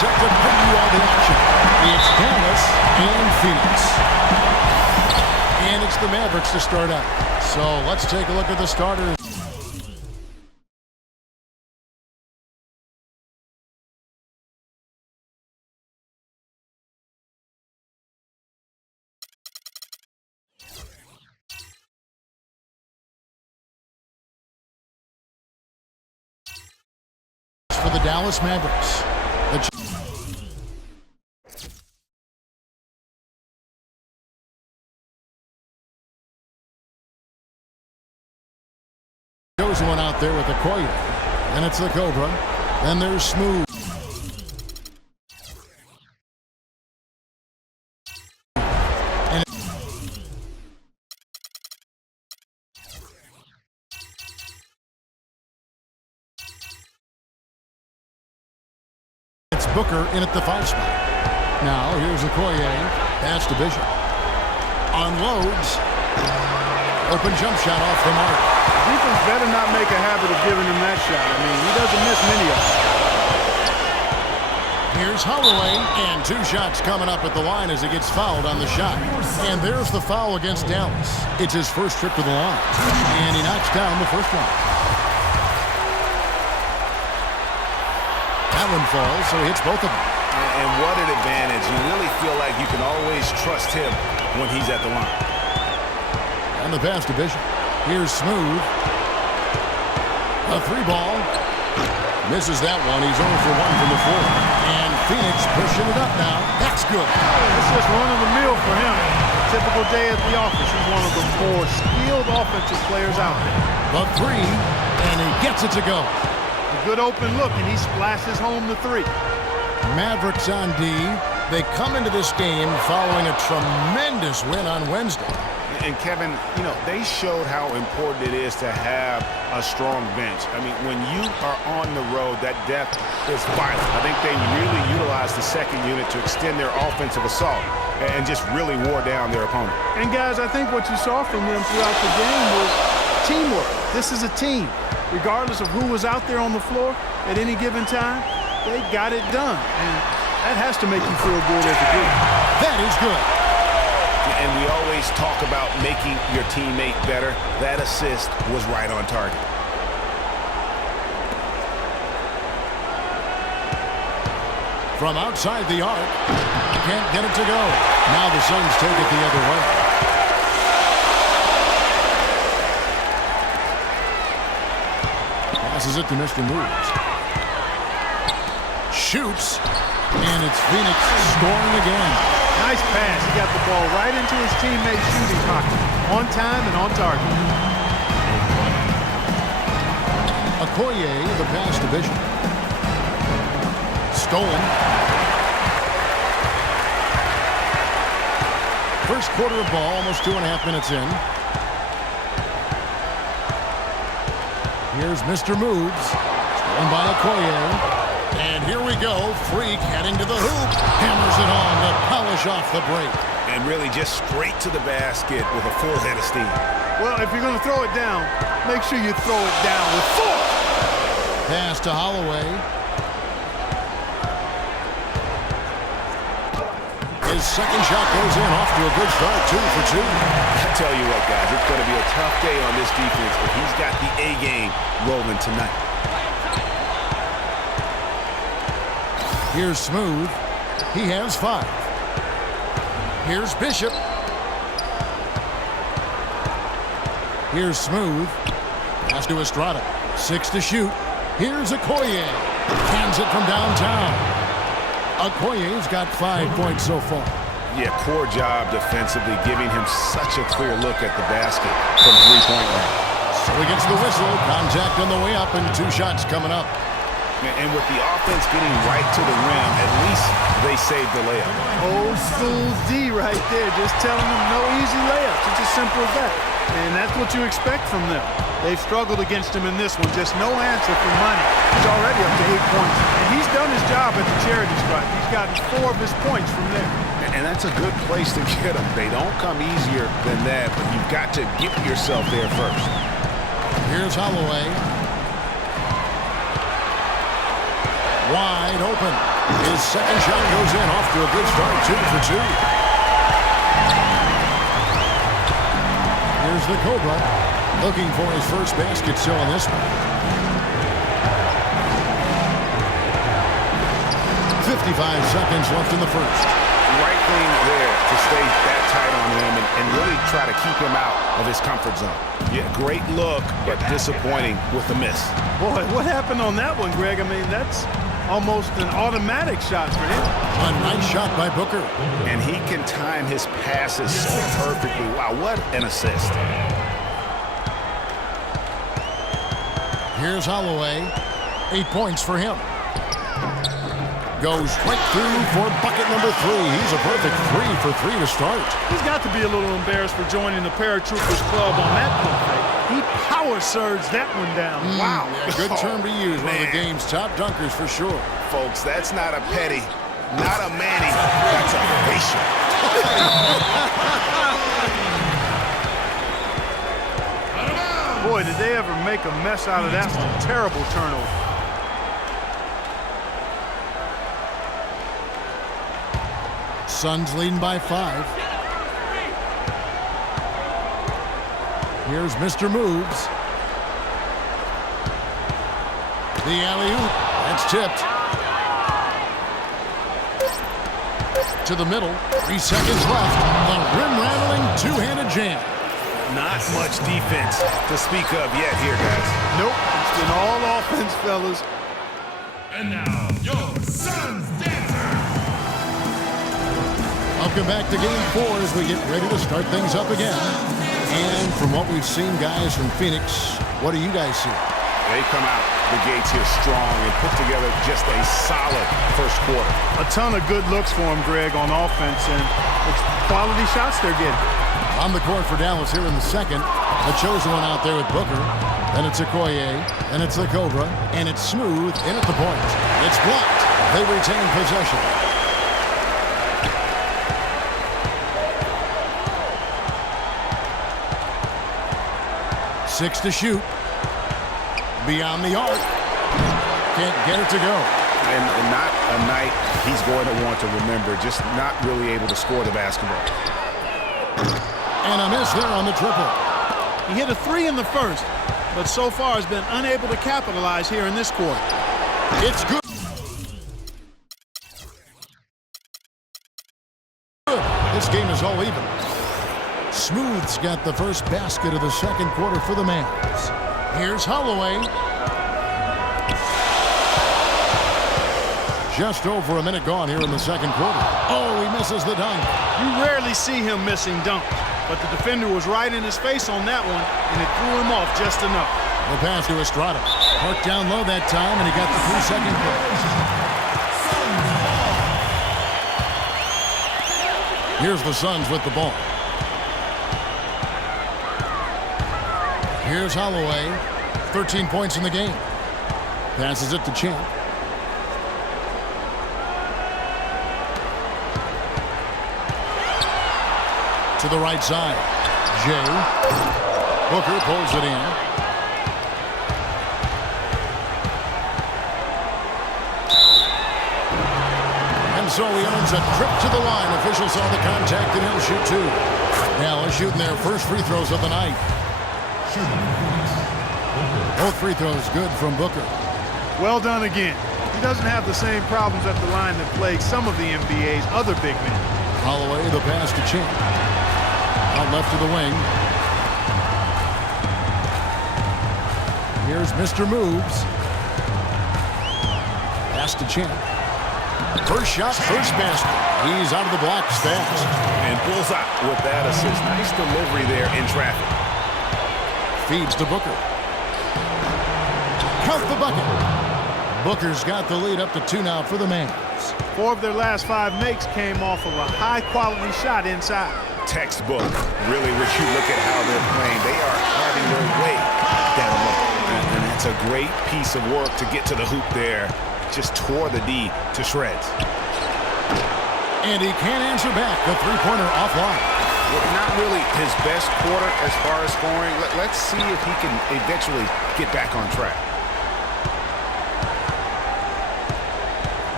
set to bring you all the action. It's Dallas and Phoenix. And it's the Mavericks to start out. So let's take a look at the starters. For the Dallas Mavericks. Goes one out there with Okoye. Then it's the Cobra. Then there's Smooth. And it's Booker in at the 5 spot. Now here's Okoye. Pass to Bishop. Unloads. Open jump shot off the mark. Defense better not make a habit of giving him that shot. I mean, he doesn't miss many of them. Here's Holloway, and 2 shots coming up at the line as he gets fouled on the shot. And there's the foul against Dallas. It's his first trip to the line. And he knocks down the first one. That one falls, so he hits both of them. And what an advantage. You really feel like you can always trust him when he's at the line. And the pass to Bishop. Here's Smooth. A 3-ball. Misses that one. He's 0 for 1 from the floor. And Phoenix pushing it up now. That's good. It's just run-of-the-mill for him. Typical day at the office. He's one of the more skilled offensive players out there. The 3, and he gets it to go. A good open look, and he splashes home the 3. Mavericks on D. They come into this game following a tremendous win on Wednesday. And Kevin, you know, they showed how important it is to have a strong bench. I mean, when you are on the road, that depth is vital. I think they really utilized the second unit to extend their offensive assault and just really wore down their opponent. And guys, I think what you saw from them throughout the game was teamwork. This is a team. Regardless of who was out there on the floor at any given time, they got it done. And that has to make you feel good as a group. That is good. And we always talk about making your teammate better. That assist was right on target. From outside the arc, can't get it to go. Now the Suns take it the other way. Passes it to Mr. Moves. Shoots, and it's Phoenix scoring again. Nice pass. He got the ball right into his teammate's shooting pocket. On time and on target. Okoye, the pass to Bishop. Stolen. First quarter of ball, almost 2.5 minutes in. Here's Mr. Moves. Stolen by Okoye. And here we go. Freak heading to the hoop. Hammers it on to polish off the break. And really just straight to the basket with a full head of steam. Well, if you're going to throw it down, make sure you throw it down with force. Pass to Holloway. His second shot goes in, off to a good start, 2 for 2. I tell you what, guys, it's going to be a tough day on this defense, but he's got the A game rolling tonight. Here's Smooth. He has 5. Here's Bishop. Here's Smooth. Pass to Estrada. 6 to shoot. Here's Okoye. Hands it from downtown. Okoye's got 5 points so far. Yeah, poor job defensively, giving him such a clear look at the basket from 3-point range. So he gets the whistle. Contact on the way up, and 2 shots coming up. And with the offense getting right to the rim, at least they saved the layup. Old school D right there, just telling them no easy layups. It's as simple as that. And that's what you expect from them. They've struggled against him in this one. Just no answer for money. He's already up to 8 points. And he's done his job at the charity stripe. He's gotten 4 of his points from there. And that's a good place to get them. They don't come easier than that, but you've got to get yourself there first. Here's Holloway. wide open. His second shot goes in, off to a good start, 2 for 2. Here's the Cobra, looking for his first basket still in this one. 55 seconds left in the first. Right thing there to stay that tight on him and really try to keep him out of his comfort zone. Yeah, great look, but disappointing with the miss. Boy, what happened on that one, Greg? I mean, that's almost an automatic shot for him. A nice shot by Booker. And he can time his passes so perfectly. Wow, what an assist. Here's Holloway. 8 points for him. Goes right through for bucket number 3. He's a perfect 3 for 3 to start. He's got to be a little embarrassed for joining the Paratroopers Club on that play. He power surged that one down. Wow. Yeah, good term to use. One of the game's top dunkers for sure. Folks, that's not a petty, not a Manny. That's a facial. Boy, did they ever make a mess out of that one. Terrible turnover. Suns leading by 5. Here's Mr. Moves. The alley-oop. That's tipped. To the middle. 3 seconds left. The rim-rattling two-handed jam. Not much defense to speak of yet here, guys. Nope. It's been all offense, fellas. And now, your Suns dancer. Welcome back to Game 4 as we get ready to start things up again. And from what we've seen, guys, from Phoenix, what do you guys see? They come out the gates here strong and put together just a solid first quarter. A ton of good looks for him, Greg, on offense, and it's quality shots they're getting. On the court for Dallas here in the second. A chosen one out there with Booker. Then it's Okoye. Then it's the Cobra. And it's Smooth in at the point. It's blocked. They retain possession. Six to shoot. Beyond the arc. Can't get it to go. And not a night he's going to want to remember, just not really able to score the basketball. And a miss there on the triple. He hit a 3 in the first, but so far has been unable to capitalize here in this quarter. It's good. This game is all even. Smooth's got the first basket of the second quarter for the Mavs. Here's Holloway. Just over a minute gone here in the second quarter. Oh, he misses the dunk. You rarely see him missing dunks, but the defender was right in his face on that one, and it threw him off just enough. The pass to Estrada. Parked down low that time, and he got the 3-second play. Here's the Suns with the ball. Here's Holloway. 13 points in the game. Passes it to Champ. To the right side. Jay. Booker pulls it in. And so he earns a trip to the line. Officials saw the contact and he'll shoot 2. Now they're shooting their first free throws of the night. Both free throws good from Booker. Well done again. He doesn't have the same problems at the line that plague some of the NBA's other big men. Holloway, the pass to Champ. Out left to the wing. Here's Mr. Moves. Pass to Champ. First shot, first basket. He's out of the blocks fast. And bullseye with that assist. Nice delivery there in traffic. Feeds to Booker. Count the bucket. Booker's got the lead up to 2 now for the Mavs. 4 of their last 5 makes came off of a high-quality shot inside. Textbook. Really, when you look at how they're playing, they are having their way down low. And it's a great piece of work to get to the hoop there. Just tore the D to shreds. And he can't answer back. The three-pointer offline. Well, not really his best quarter as far as scoring. Let's see if he can eventually get back on track.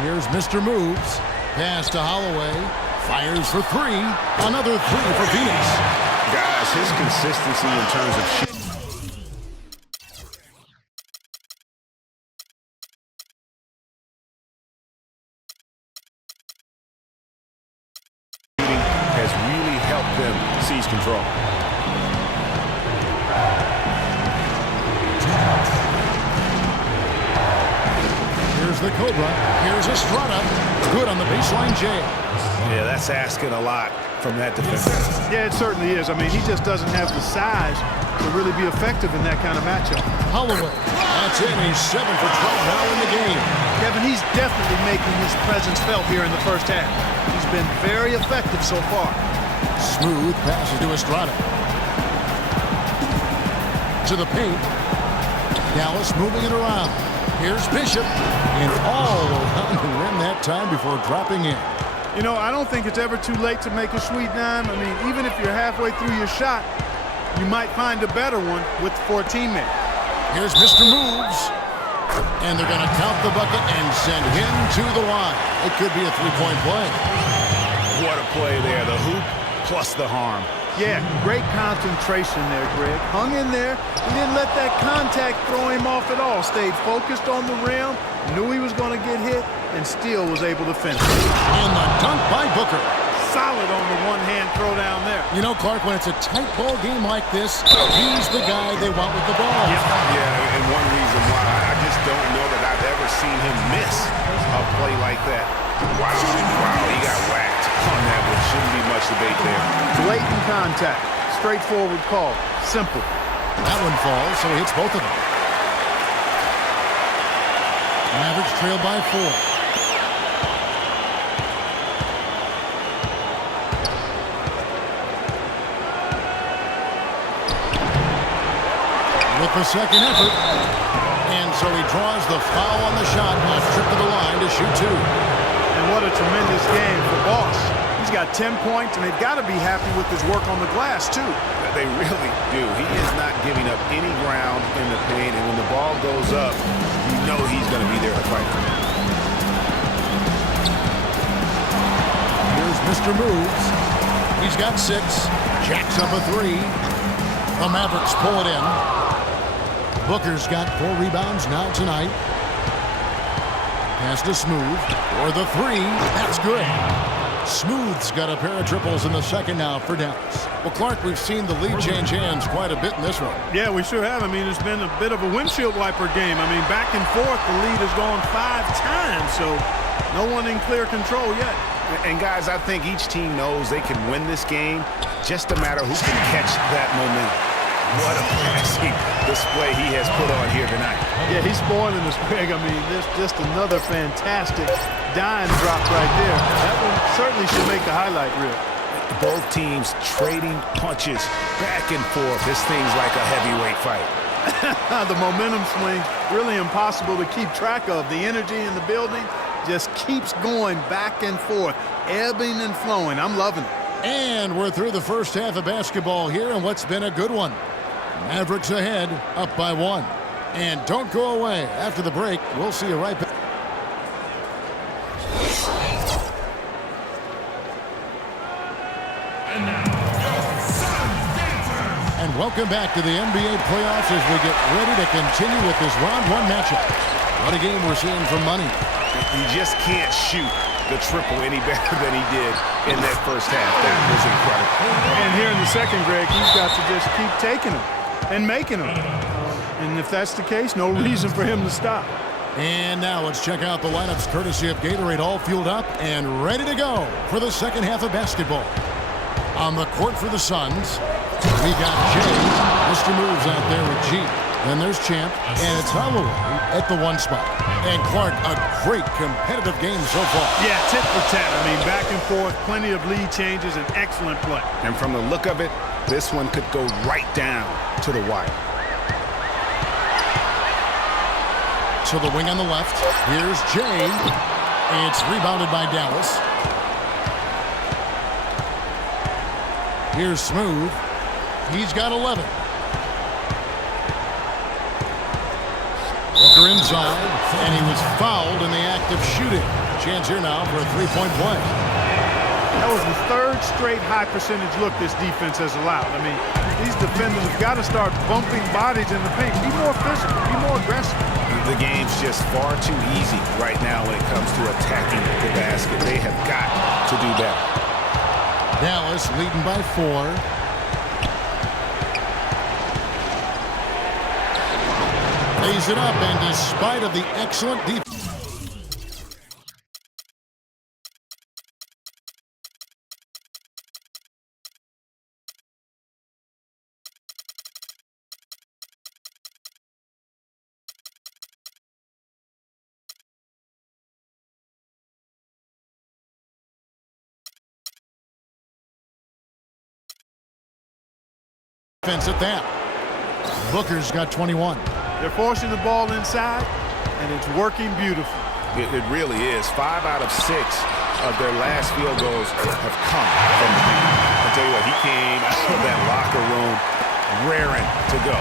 Here's Mr. Moves. Pass to Holloway. Fires for three. Another three for Phoenix. Guys, his consistency in terms of shooting has really helped them seize control. Here's the Cobra. Here's Estrada. Good on the baseline jam. Yeah, that's asking a lot from that defense. Yeah, it certainly is. I mean, he just doesn't have the size to really be effective in that kind of matchup. Holloway. That's it. He's 7 for 12 now in the game. Kevin, he's definitely making his presence felt here in the first half. He's been very effective so far. Smooth passes to Estrada. To the paint. Dallas moving it around. Here's Bishop. And all around the rim that time before dropping in. You know, I don't think it's ever too late to make a sweet dime. I mean, even if you're halfway through your shot, you might find a better one for a teammate. Here's Mr. Moves. And they're going to count the bucket and send him to the line. It could be a three-point play. What a play there. The hoop plus the harm. Yeah, great concentration there, Greg. Hung in there. He didn't let that contact throw him off at all. Stayed focused on the rim, knew he was going to get hit, and still was able to finish. And the dunk by Booker. Solid on the one-hand throw down there. You know, Clark, when it's a tight ball game like this, he's the guy they want with the ball. Yeah, and one reason why I just don't know that I've ever seen him miss a play like that. Wow, he got whacked on that one. Shouldn't be much debate there. Blatant contact. Straightforward call. Simple. That one falls, so he hits both of them. Mavericks trail by 4. With the second effort. And so he draws the foul on the shot. A trip to the line to shoot 2. And what a tremendous game for Boss. He's got 10 points, and they've got to be happy with his work on the glass, too. They really do. He is not giving up any ground in the paint, and when the ball goes up, you know he's going to be there to fight. Here's Mr. Moves. He's got 6. Jacks up a 3. The Mavericks pull it in. Booker's got 4 rebounds now tonight. Pass to Smooth for the 3. That's good. Smooth's got a pair of triples in the second now for Dallas. Well, Clark, we've seen the lead change hands quite a bit in this one. Yeah, we sure have. I mean, it's been a bit of a windshield wiper game. I mean, back and forth, the lead has gone 5 times, so no one in clear control yet. And, guys, I think each team knows they can win this game, just a matter who can catch that momentum. What a passing display he has put on here tonight. Yeah, he's spoiling us, Greg. I mean, this just another fantastic dime drop right there. That one certainly should make the highlight reel. Both teams trading punches back and forth. This thing's like a heavyweight fight. The momentum swing, really impossible to keep track of. The energy in the building just keeps going back and forth, ebbing and flowing. I'm loving it. And we're through the first half of basketball here, and what's been a good one. Mavericks ahead, up by 1. And don't go away. After the break, we'll see you right back. And now, your Suns Dancers. And welcome back to the NBA playoffs as we get ready to continue with this round 1 matchup. What a game we're seeing for money. He just can't shoot the triple any better than he did in that first half. That was incredible. And here in the second, Greg, he's got to just keep taking them and making them. And if that's the case, no reason for him to stop. And now let's check out the lineups courtesy of Gatorade, all fueled up and ready to go for the second half of basketball. On the court for the Suns, we got Jay. Mr. Moves out there with G. Then there's Champ, and it's Holloway at the 1 spot. And Clark, a great competitive game so far. Yeah, tit for tat. I mean, back and forth, plenty of lead changes, and excellent play. And from the look of it, this one could go right down to the wire. To the wing on the left. Here's Jay. It's rebounded by Dallas. Here's Smooth. He's got 11. Booker inside, and he was fouled in the act of shooting. Chance here now for a three-point play. That was the third straight high percentage look this defense has allowed. I mean, these defenders have got to start bumping bodies in the paint. Be more physical, be more aggressive. The game's just far too easy right now when it comes to attacking the basket. They have got to do better. Dallas leading by 4. Lays it up, and despite of the excellent defense. At that. Booker's got 21. They're forcing the ball inside, and it's working beautifully. It really is. 5 out of 6 of their last field goals have come from the paint. I'll tell you what, he came out of that locker room raring to go.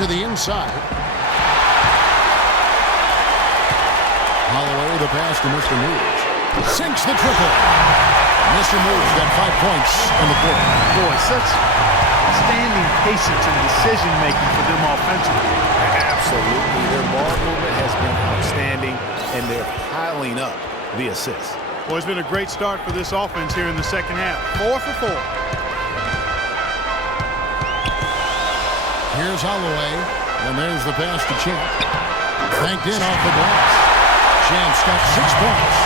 To the inside. Holloway, the pass to Mr. Moves. Sinks the triple. Mr. Moves got 5 points in the quarter. Boy, such outstanding patience and decision-making for them offensively. Absolutely. Their ball movement has been outstanding, and they're piling up the assists. Well, it's been a great start for this offense here in the second half. 4 for 4. Here's Holloway, and there's the pass to Champ. Banked in off the glass. Champ's got 6 points.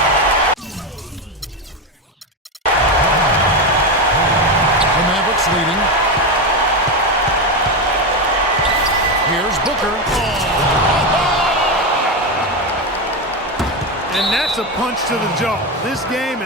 The Mavericks leading. Here's Booker. And that's a punch to the jaw. This game.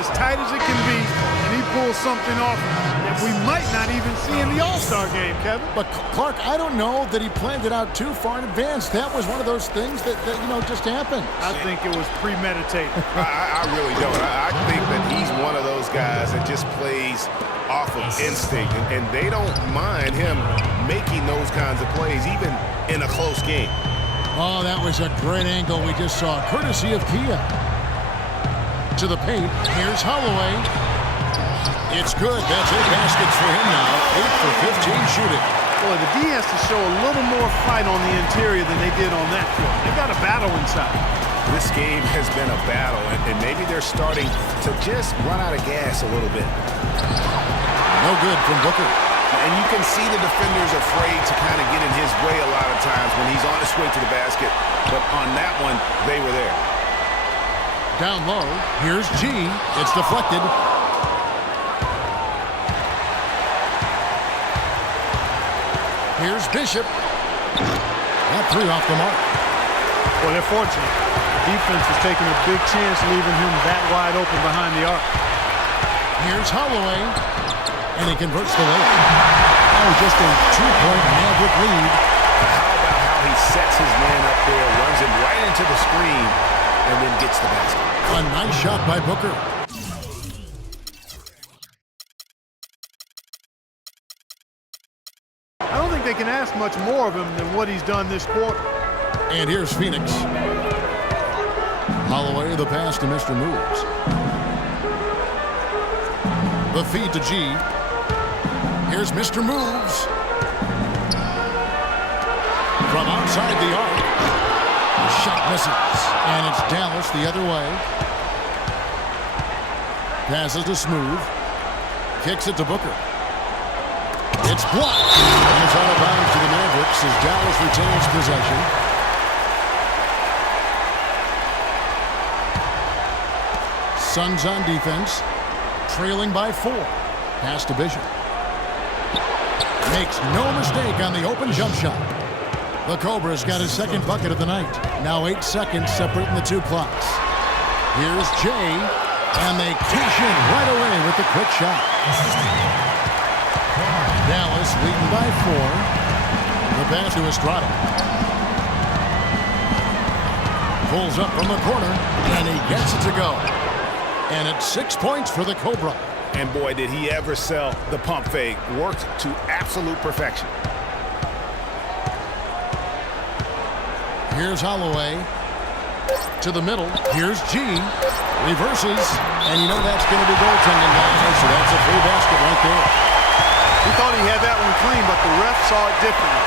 As tight as it can be, and he pulls something off that we might not even see in the All-Star game, Kevin. But Clark, I don't know that he planned it out too far in advance. That was one of those things that just happened. I think it was premeditated. I really don't. I think that he's one of those guys that just plays off of instinct, and they don't mind him making those kinds of plays, even in a close game. Oh, that was a great angle we just saw, courtesy of Kia. To the paint. Here's Holloway. It's good. That's 8 baskets for him now. 8 for 15 shooting. Boy, the D has to show a little more fight on the interior than they did on that field. They've got a battle inside. This game has been a battle, and maybe they're starting to just run out of gas a little bit. No good from Booker. And you can see the defenders afraid to kind of get in his way a lot of times when he's on his way to the basket. But on that one, they were there. Down low. Here's G. It's deflected. Here's Bishop. That 3 off the mark. Well, they're fortunate. The defense is taking a big chance leaving him that wide open behind the arc. Here's Holloway. And he converts the layup. Oh, just a 2-point Maverick lead. How about how he sets his man up there, runs him right into the screen, and then gets the basket. A nice shot by Booker. I don't think they can ask much more of him than what he's done this quarter. And here's Phoenix. Holloway, the pass to Mr. Moves. The feed to G. Here's Mr. Moves. From outside the arc. The shot misses. And it's Dallas the other way. Passes to Smooth. Kicks it to Booker. It's blocked. And it's out of bounds to the Mavericks as Dallas retains possession. Suns on defense. Trailing by 4. Pass to Bishop. Makes no mistake on the open jump shot. The Cobra's got his second bucket of the night. Now 8 seconds separating the 2 clocks. Here's Jay, and they cash in right away with the quick shot. Dallas Mavericks leading by 4. The pass to Estrada. Pulls up from the corner, and he gets it to go. And it's 6 points for the Cobra. And boy, did he ever sell the pump fake. Worked to absolute perfection. Here's Holloway. To the middle. Here's G. Reverses. And you know that's going to be goaltending, guys. So that's a free basket right there. He thought he had that one clean, but the ref saw it differently.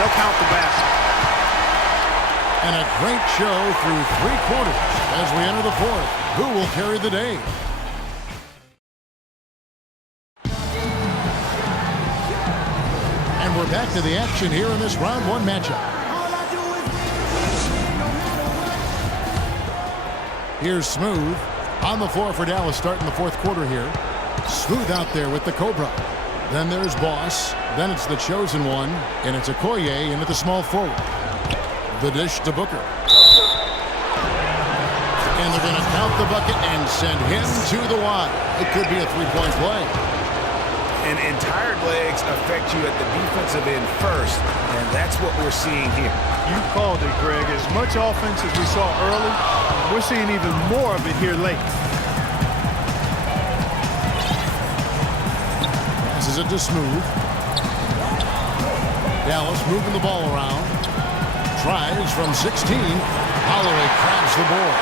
They'll count the basket. And a great show through 3 quarters as we enter the 4th. Who will carry the day? And we're back to the action here in this round 1 matchup. Here's Smooth on the floor for Dallas starting the 4th quarter here. Smooth out there with the Cobra. Then there's Boss. Then it's the chosen one. And it's Okoye into the small forward. The dish to Booker. And they're going to count the bucket and send him to the wide. It could be a 3-point play. And tired legs affect you at the defensive end first, and that's what we're seeing here. You called it, Greg. As much offense as we saw early, we're seeing even more of it here late. Passes it to Smooth. Dallas moving the ball around. Tries from 16. Holloway grabs the board.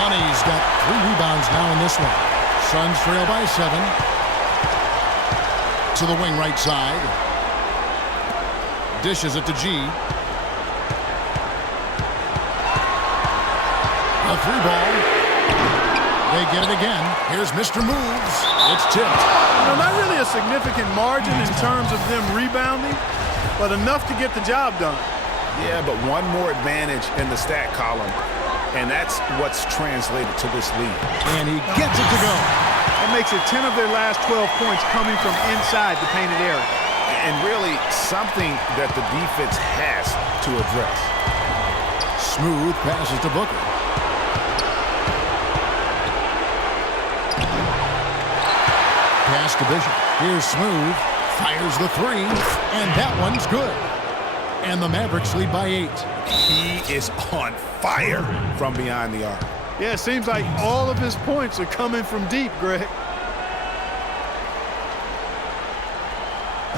Money's got 3 rebounds now in this one. Suns trail by 7. To the wing right side. Dishes it to G. A 3-ball. They get it again. Here's Mr. Moves. It's tipped. Not really a significant margin in terms of them rebounding, but enough to get the job done. Yeah, but one more advantage in the stat column, and that's what's translated to this lead. And he gets it to go. That makes it 10 of their last 12 points coming from inside the painted area. And really something that the defense has to address. Smooth passes to Booker. Pass to Bishop. Here's Smooth. Fires the 3. And that one's good. And the Mavericks lead by 8. He is on fire from behind the arc. Yeah, it seems like all of his points are coming from deep, Greg.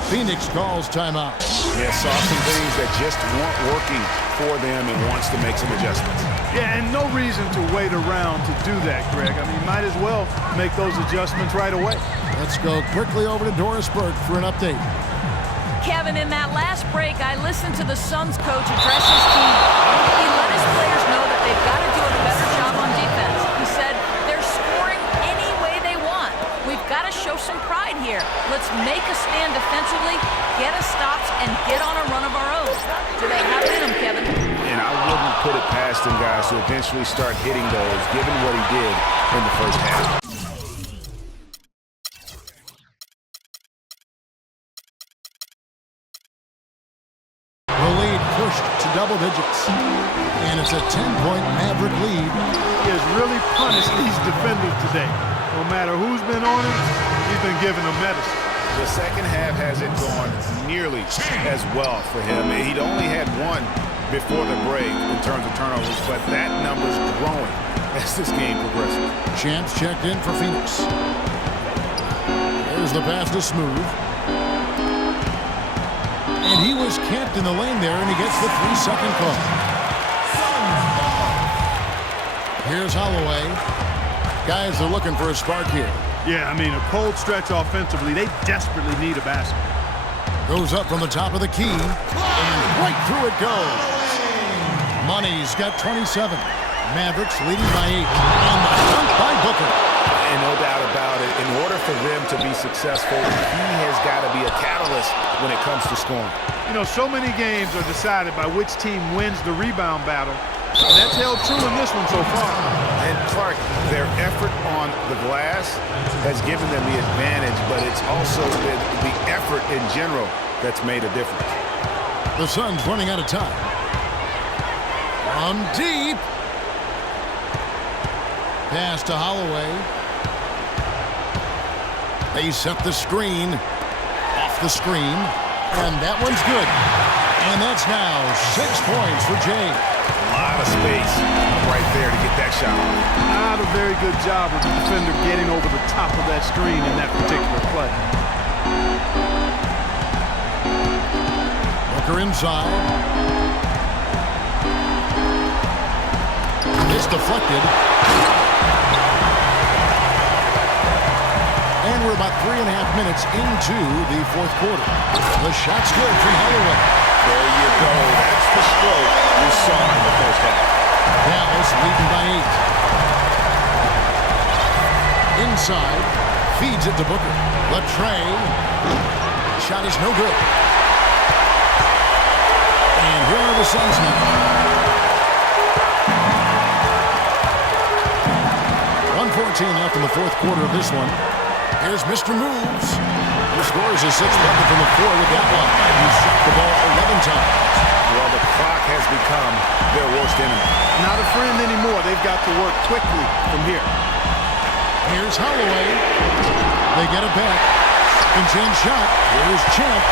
Phoenix calls timeout. Yeah, saw some things that just weren't working for them and wants to make some adjustments. Yeah, and no reason to wait around to do that, Greg. I mean, might as well make those adjustments right away. Let's go quickly over to Doris Burke for an update. Kevin, in that last break, I listened to the Suns coach address his team. He let his players know that they've got to do a better job on defense. He said they're scoring any way they want. We've got to show some pride here. Let's make a stand defensively, get us stops, and get on a run of our own. Do they have it in them, Kevin? And I wouldn't put it past them guys to eventually start hitting those, given what he did in the first half. Double digits. And it's a 10-point Maverick lead. He has really punished these defenders today. No matter who's been on him, he's been giving them medicine. The second half hasn't gone nearly as well for him. He'd only had 1 before the break in terms of turnovers, but that number's growing as this game progresses. Champs checked in for Phoenix. There's the pass to Smooth. And he was camped in the lane there, and he gets the 3-second call. Here's Holloway. Guys are looking for a spark here. Yeah, I mean, a cold stretch offensively. They desperately need a basket. Goes up from the top of the key, and right through it goes. Money's got 27. Mavericks leading by 8. And the dunk by Booker. And no doubt about it, in order for them to be successful, he has got to be a catalyst when it comes to scoring. You know, so many games are decided by which team wins the rebound battle, and that's held true in this one so far. And Clark, their effort on the glass has given them the advantage, but it's also the effort in general that's made a difference. The Suns running out of time. From deep. Pass to Holloway. They set the screen. Off the screen, and that one's good. And that's now 6 points for Jay. A lot of space right there to get that shot off. Not a very good job of the defender getting over the top of that screen in that particular play. Booker inside. It's deflected. And we're about 3.5 minutes into the fourth quarter. The shot's good from Holloway. There you go. That's the stroke we saw in the first half. Dallas leading by 8. Inside. Feeds it to Booker. Latrey. Shot is no good. And here are the Suns now. 1:14 left in the fourth quarter of this one. Here's Mr. Moves. He scores his 6th bucket from the floor with that one. He shot the ball 11 times. Well, the clock has become their worst enemy. Not a friend anymore. They've got to work quickly from here. Here's Holloway. They get it back. Second chance shot. Here's Champ.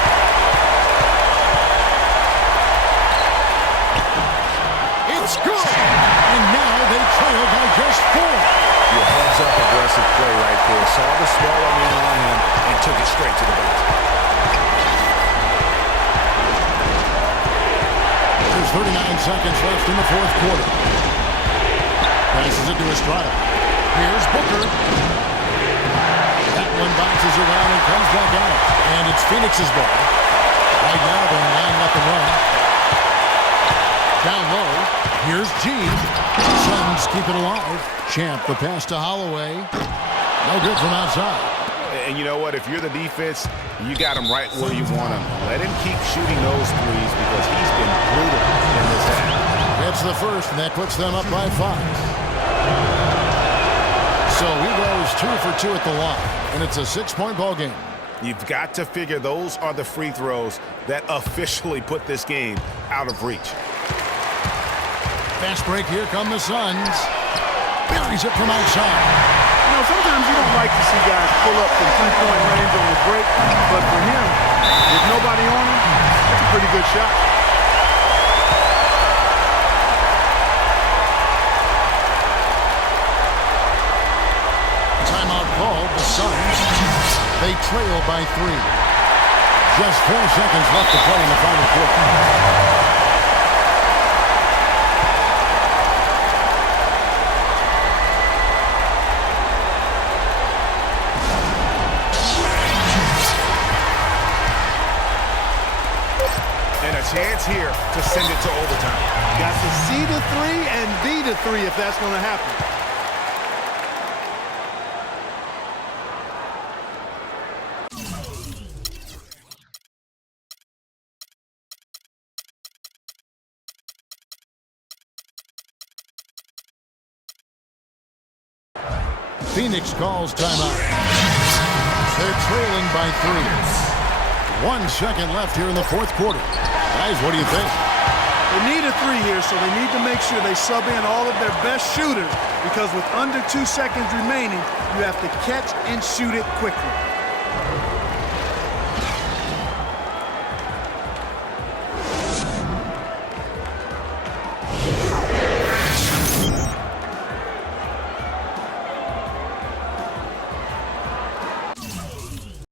It's good. And now they trail by just 4. Your heads-up aggressive play right there. Saw the smaller man on him and took it straight to the basket. There's 39 seconds left in the fourth quarter. Passes it to Estrada. Here's Booker. That one bounces around and comes back out. And it's Phoenix's ball. Right now they're 9-0 run. Down low. Here's G. Suns keep it alive. Champ, the pass to Holloway. No good from outside. And you know what? If you're the defense, you got him right where you want him. Let him keep shooting those threes because he's been brutal in this half. It's the first, and that puts them up by 5. So he goes 2 for 2 at the line, and it's a 6-point ball game. You've got to figure those are the free throws that officially put this game out of reach. Fast break, here come the Suns. Buries it from outside. You know, sometimes you don't like to see guys pull up from 3-point range on the break, but for him, with nobody on him, that's a pretty good shot. Timeout called. The Suns, they trail by 3. Just 4 seconds left to play in the final quarter. Chance here to send it to overtime. Got to see the 3 and be the 3 if that's going to happen. Phoenix calls timeout. They're trailing by 3. 1 second left here in the fourth quarter. Guys, what do you think? They need a 3 here, so they need to make sure they sub in all of their best shooters because with under 2 seconds remaining, you have to catch and shoot it quickly.